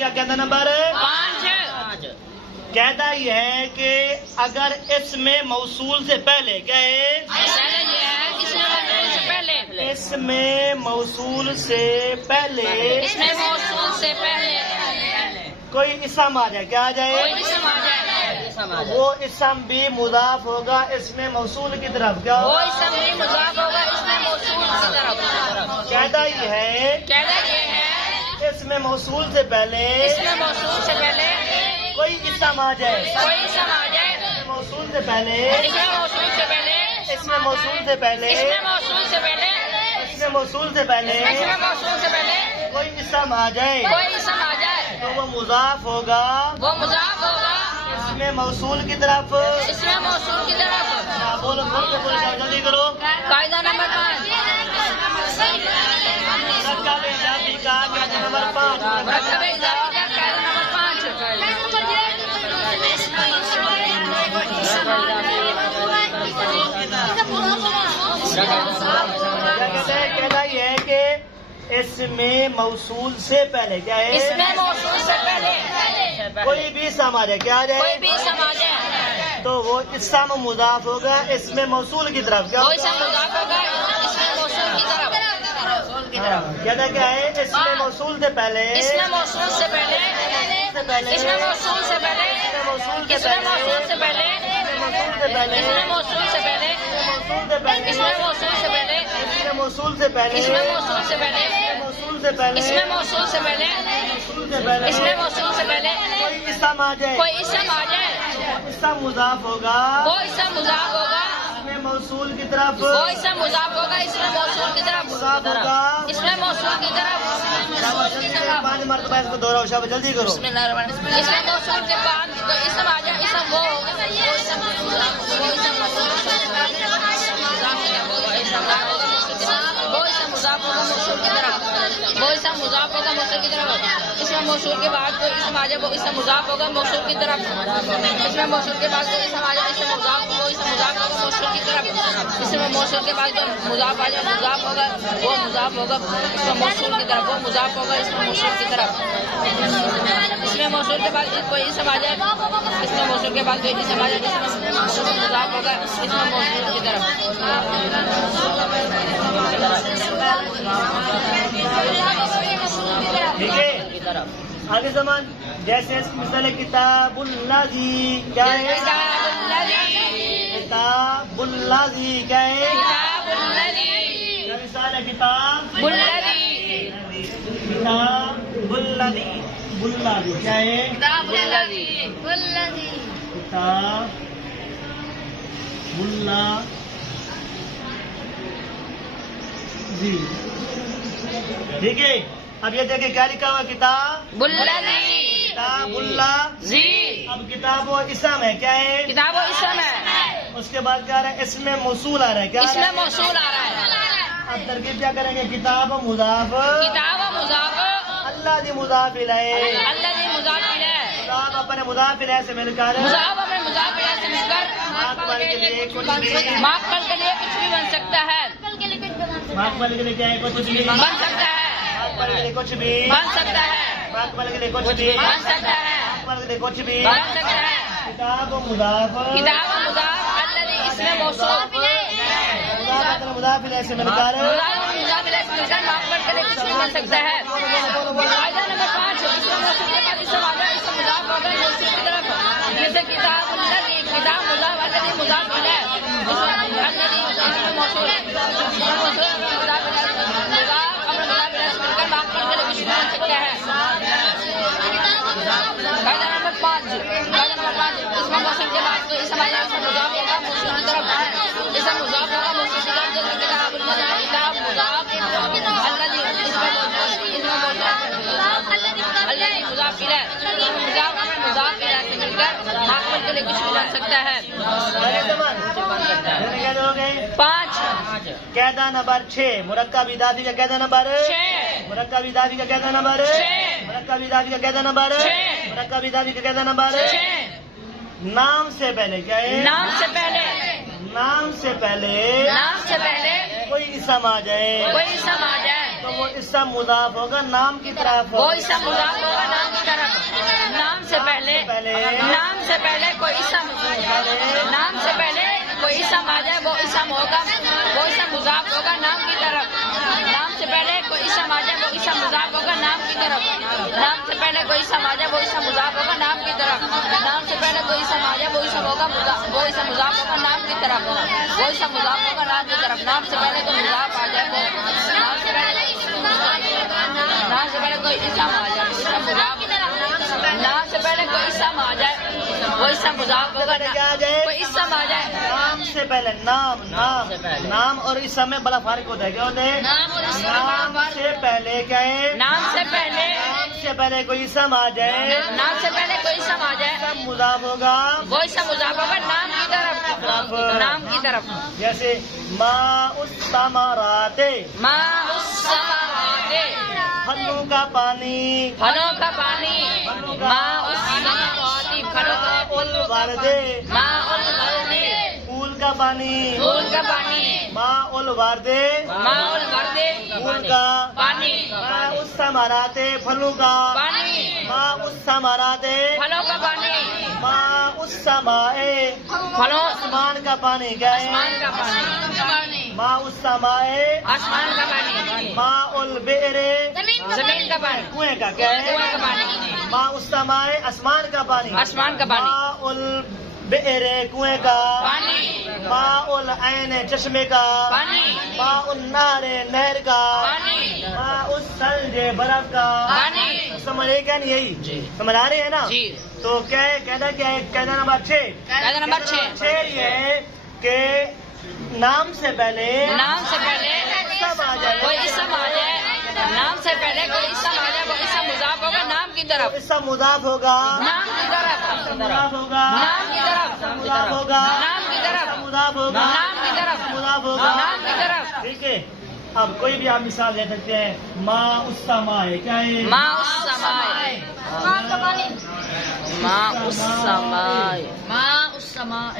کا قاعدہ نمبر 5 قاعدہ یہ ہے کہ اگر اسم موصول سے پہلے کیا ہے اسم موصول سے پہلے کوئی اسم آ جائے کیا آ جائے وہ اسم بھی مضاف ہوگا اسم موصول کی طرف کیا ہوگا قاعدہ یہ ہے اسم موصول سے پہلے کوئی اسم آ جائے موصول سے پہلے اسم موصول سے پہلے اسم موصول سے پہلے کوئی اسم آ جائے تو وہ مضاف ہوگا اسم موصول کی طرف بولو جلدی کرو قاعدہ نمبر 5 مرکب اضافی کا قاعدہ نمبر 5 مرکب اضافی کا قاعدہ نمبر 5 کہنا یہ ہے کہ اسم موصول سے پہلے کیا ہے اسم موصول سے پہلے کوئی بھی اسم آ جائے کیا آ کوئی جائے بھی اسم آ جائے تو وہ اسم مضاف ہوگا اسم موصول کی طرف کیا وہ اسم مضاف ہوگا اسم موصول کی طرف کہنا کیا ہے اسم موصول سے پہلے اسم موصول سے پہلے اسم موصول سے پہلے اسم موصول سے پہلے اسم موصول سے پہلے اسم موصول سے پہلے اسم موصول سے پہلے اسم موصول سے پہلے موصول سے پہلے اسم موصول سے پہلے اسم موصول سے پہلے کوئی اسم آ جائے کوئی اسم آ جائے اسم مضاف ہوگا وہ اسم مضاف ہوگا اسم موصول کی طرف وہ اسم مضاف ہوگا اسم موصول کی طرف مضاف ہوگا اسم موصول کی طرف 5 مرتبہ اس کو دوہراؤ شاباش جلدی کرو بسم اللہ الرحمن الرحیم اسم موصول کے بعد تو اسم آ جائے اسم وہ ہوگا وہ اسم مضاف ہوگا موصول کی طرف وہ اسم مضاف ہوگا موصول کی طرف اسم موصول کے بعد کوئی اسم آ جائے وہ اسم مضاف ہوگا موصول کی طرف اسم موصول کے بعد کوئی اسم آ جائے اسم مضاف وہ اسم مضاف ہوگا موصول کی طرف اسم موصول کے بعد جو مضاف آ جائے مضاف ہوگا وہ مضاف ہوگا اسم موصول کی طرف وہ مضاف ہوگا اسم موصول کی طرف اسم موصول کے بعد کوئی اسم آ جائے اسم موصول کے بعد کوئی اسم آ جائے اسم مضاف ہوگا اسم موصول کی طرف ٹھیک ہے آگے زمان جیسے اس کی مثال ہے کتاب الذی کیا ہے کتاب الذی کیا ہے کیا مثال ہے کتاب الذی کیا ہے کتاب الذی ٹھیک ہے اب یہ دیکھیں کیا لکھا ہوا کتاب کتاب الذی اب کتاب و اسم ہے کیا ہے کتاب و اسم ہے اس کے بعد کیا آ رہا ہے اسم موصول آ رہا ہے کیا اس میں موصول آ رہا ہے اب ترکیب کیا کریں گے کتاب مضاف کتاب و مضاف اللہ دی مضاف الیہ اللہ دی مضاف الیہ مضاف اپنے مضاف الیہ سے مل کر مضاف اپنے مضاف الیہ سے مل کر ماقبل کے لیے کچھ بھی ماقبل کے لیے کچھ بھی بن سکتا ہے ماقبل کے لیے کیا ہے کچھ بھی بن سکتا ہے ماقبل کے لیے کچھ بھی بن سکتا ہے ماقبل کے لیے کچھ بھی بن سکتا ہے ماقبل کے لیے کچھ بھی بن سکتا ہے کتاب مضاف کتاب و مضاف اللہ دی اس میں موصوف مضاف اپنے مضاف الیہ سے مل کر مضاف الیہ سے مل کر ماقبل کے لیے کچھ بھی بن سکتا ہے قاعدہ نمبر 5 اس میں موصول کے بعد اسم آ جائے اسم مضاف ہوگا موصول کی طرف جیسے کتاب اللہ دی کتاب مضاف اللہ دی مضاف الیہ اللہ دی اس میں موصول مضاف قاعدہ نمبر 5 اس میں موصول کے بعد کوئی اسم آیا اس میں مضاف ہوگا موصول کی طرف اسم مضاف ہوگا موصول کی طرف جیسے کتاب مضاف الذی اس میں موصول الذی مضاف الیہ مضاف الیہ سے مل کر ماقبل کے لیے کچھ بھی بن سکتا ہے 5 قاعدہ نمبر 6 مرکب اضافی کا قاعدہ نمبر 6 مرکب اضافی کا قاعدہ نمبر 6 مرکب اضافی کا قاعدہ نمبر 6 مرکب اضافی کا قاعدہ نمبر 6 نام سے پہلے کیا ہے نام سے پہلے نام سے پہلے کوئی اسم آ جائے کوئی اسم آ جائے تو وہ اسم مضاف ہوگا نام کی طرف وہ اسم مضاف ہوگا نام کی طرف سے پہلے کوئی اسم نام سے پہلے کوئی اسم آ جائے وہ اسم ہوگا وہ اسم مضاف ہوگا نام کی طرف نام سے پہلے کوئی اسم آ جائے وہ اسم مضاف ہوگا نام کی طرف نام سے پہلے کوئی اسم آ جائے وہ اسم مضاف ہوگا نام کی طرف نام سے پہلے کوئی اسم آ جائے وہ اسم ہوگا وہ اسم مضاف ہوگا نام کی طرف وہ اسم مضاف ہوگا نام کی طرف نام سے پہلے کوئی مضاف آ جائے وہ نام سے پہلے کوئی اسم آ جائے اسم مضاف نام سے پہلے کوئی اسم آ جائے وہ اسم مضاف ہوگا کوئی اسم آ جائے نام سے پہلے نام اور اسم میں بڑا فرق ہوتا ہے. کیا ہوتا ہے؟ نام سے پہلے کیا ہے؟ نام سے پہلے کوئی اسم آ جائے نام سے پہلے کوئی اسم آ جائے اسم مضاف ہوگا وہ اسم مضاف ہوگا نام کی طرف جیسے ماء الثمرات پھلوں کا پانی پھلوں کا پانی ماء الورد پھول کا پانی ماء الورد پھول کا پانی ماء الثمرات پھلوں کا پانی ماء الثمرات پھلوں کا پانی ماء السماء پھلوں آسمان کا پانی کیا ہے؟ آسمان کا پانی ماء السماء آسمان کا پانی ماء البئر زمین کا پانی کنویں کا کیا ہے؟ کنویں کا پانی ماء السماء آسمان کا پانی آسمان کا پانی ماء البئر کنویں کا پانی ماء العین چشمے کا پانی ماء النار نہر کا پانی ماء الثلج برف کا پانی سمجھ رہے کیا نہیں یہی سمجھ آ رہے ہیں نا؟ جی تو کیا ہے قاعدہ کیا ہے؟ قاعدہ نمبر 6 قاعدہ نمبر 6 یہ ہے کہ نام سے پہلے اسم آ جائے کوئی اسم آ جائے نام سے پہلے کوئی اسم آ جائے وہ اسم مضاف ہوگا نام کی طرف اسم مضاف ہوگا نام کی طرف مضاف ہوگا نام کی طرف مضاف ہوگا نام کی طرف مضاف ہوگا نام کی طرف مضاف ہوگا نام کی طرف ٹھیک ہے. اب کوئی بھی آپ مثال دے سکتے ہیں ماء السماء کیا ہے؟ ماء السماء ماء السماء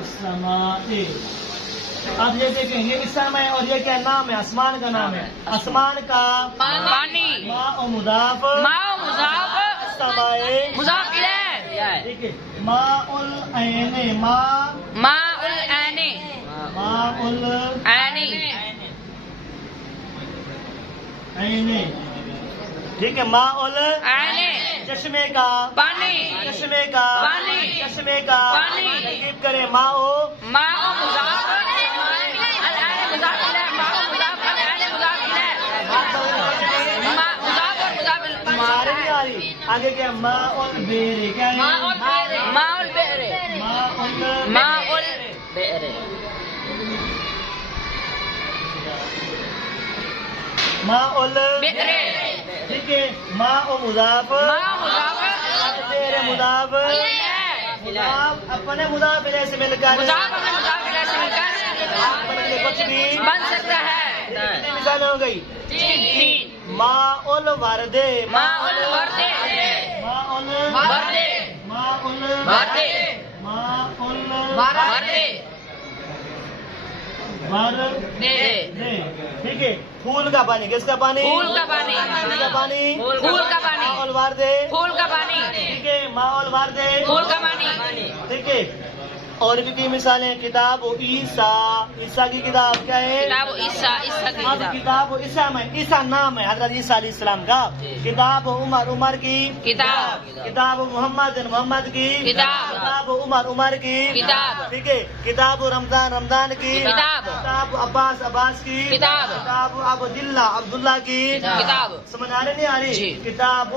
السماء. آپ یہ دیکھیں یہ اسم ہے اور یہ کیا نام ہے؟ آسمان کا نام ہے. آسمان کا پانی ماء مضاف ماء مضاف السماء مضاف الیہ ٹھیک ہے. ماء العین ماء العین ماء العین ٹھیک ہے. ماء العین چشمے کا پانی چشمے کا پانی چشمے کا پانی ترکیب کرے ماء ماء مضاف العین مضاف الیہ ماء مضاف العین مضاف الیہ ماء مضاف اور مضاف ہمارے نہیں آ رہی آگے کیا ماء البئر کیا ہے؟ ماء البئر ماء البئر ماء البئر ٹھیک ہے. ماء مضاف بئر مضاف اپنے مضاف الیہ سے مل کر کچھ بھی بن سکتا ہے. کتنی مثالیں ہو گئی؟ 3 ماء الورد ماء الورد ماء ورد ماء ورد ٹھیک ہے. پھول کا پانی کس کا پانی؟ پھول کا پانی پھول کا پانی پھول کا پانی ماء الورد پھول کا پانی ٹھیک ہے. ماء الورد پھول کا پانی ٹھیک ہے. اور بھی کئی مثالیں کتاب عیسیٰ کی کتاب کیا ہے؟ کتاب عیسیٰ کی اب کتاب عیسیٰ میں عیسیٰ نام ہے حضرت عیسیٰ علیہ السلام کا. کتاب عمر کی کتاب کتاب محمد کی کتاب عمر کی کتاب ٹھیک ہے. کتاب رمضان کی کتاب عباس کی کتاب عبداللہ کی کتاب سمجھ آ رہی نہیں آ رہی؟ جی. کتاب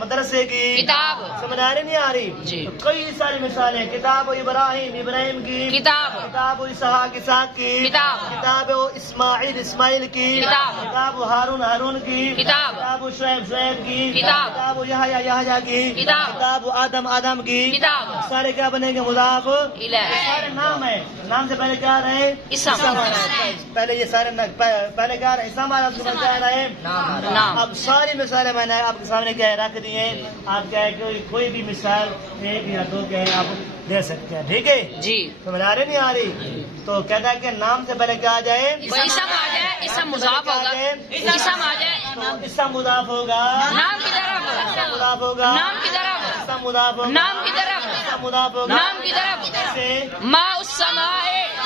مدرسے کی کتاب سمجھ آ رہی نہیں آ رہی؟ جی. کئی ساری مثالیں کتاب ابراہیم کی کتاب اسحاق کی کتاب اسماعیل کی کتاب ہارون کی کتاب شعیب کی کتاب یحییٰ کی کتاب آدم کی کتاب سارے کیا بنے گے؟ مضاف الیہ سارے نام ہے. نام سے پہلے کیا رہے؟ اسم. پہلے یہ سارے پہلے کیا رہے؟ اسم اور کیا رہے؟ نام. اب ساری مثالیں میں نے آپ کے سامنے کیا ہے رکھ دی ہیں. آپ کیا ہے کوئی بھی مثال 1 یا 2 کیا ہے آپ دے سکتے ہیں. ٹھیک ہے جی. سمجھ آ رہی نہیں آ رہی؟ تو کہتا ہے کہ نام سے پہلے کیا آ جائے؟ کوئی اسم آ جائے اسم مضاف ہوگا اسم آ جائے اسم مضاف ہوگا نام کی طرف مضاف ہوگا نام کی طرف اسم مضاف ہوگا نام کی طرف اس کا مضاف ہوگا نام کی طرف سے ما السماء